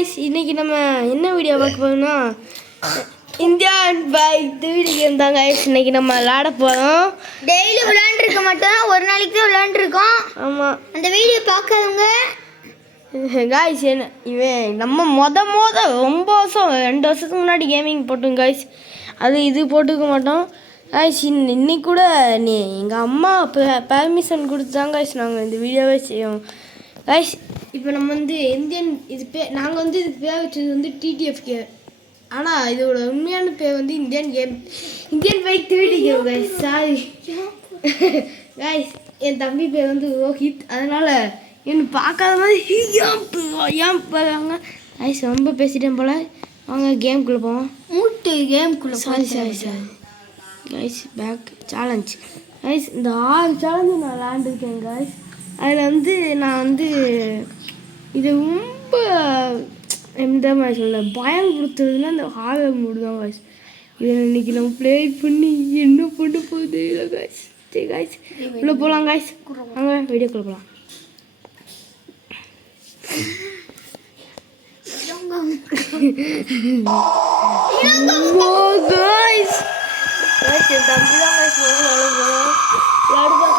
guys, இன்னைக்கு நம்ம என்ன வீடியோ பார்க்க போறோம்னா இந்தியா பைக் வீடியோ கேம் தான் guys. இன்னைக்கு நம்ம விளையாட போறோம். டெய்லி விளையாண்டு இருக்க மாட்டோம், ஒரு நாளைக்கு தான் விளையாண்டு இருக்கோம். ஆமா, அந்த வீடியோ பார்க்காதவங்க guys என்ன இவன் நம்ம ரொம்ப வருஷம் 2 வருஷத்துக்கு முன்னாடி கேமிங் போட்டோம் guys. அது இது போட்டுக்க மாட்டோம் guys. இன்னைக்கு கூட எங்கள் அம்மா பெர்மிஷன் கொடுத்தாங்க guys, நாங்கள் இந்த வீடியோவே செய்வோம் guys. இப்போ நம்ம வந்து இந்தியன் நாங்கள் வந்து இதுக்கு பேர் வச்சது வந்து டிடிஎஃப்கே. ஆனால் இதோட உண்மையான பேர் வந்து இந்தியன் பைக் திருடி கேம் guys. சாரி guys, என் தம்பி பேர் வந்து ரோஹித். அதனால் என்ன பார்க்காத மாதிரி ஏன் போகிறாங்க guys. ரொம்ப பேசிட்டேன் போல். அவங்க கேம்குள்ளே போவோம். கேம்குள்ளே sorry guys. Back challenge guys. இந்த 6 சேலஞ்சு நான் விளாண்டுருக்கேன் guys. அதில் வந்து நான் வந்து இது ரொம்ப எந்த மாதிரி சொல்ல பயம் கொடுத்ததுன்னா இந்த ஹாரர் மூடு தான் guys. இதை இன்னைக்கு நம்ம ப்ளே பண்ணி என்ன பண்ண போகுது இல்லை guys. சரி guys, உள்ளே போகலாம் guys. வாங்க வீடியோக்குள்ளே போகலாம். guys, என் தம்பி தான் guys விளையாட போகிறோம்.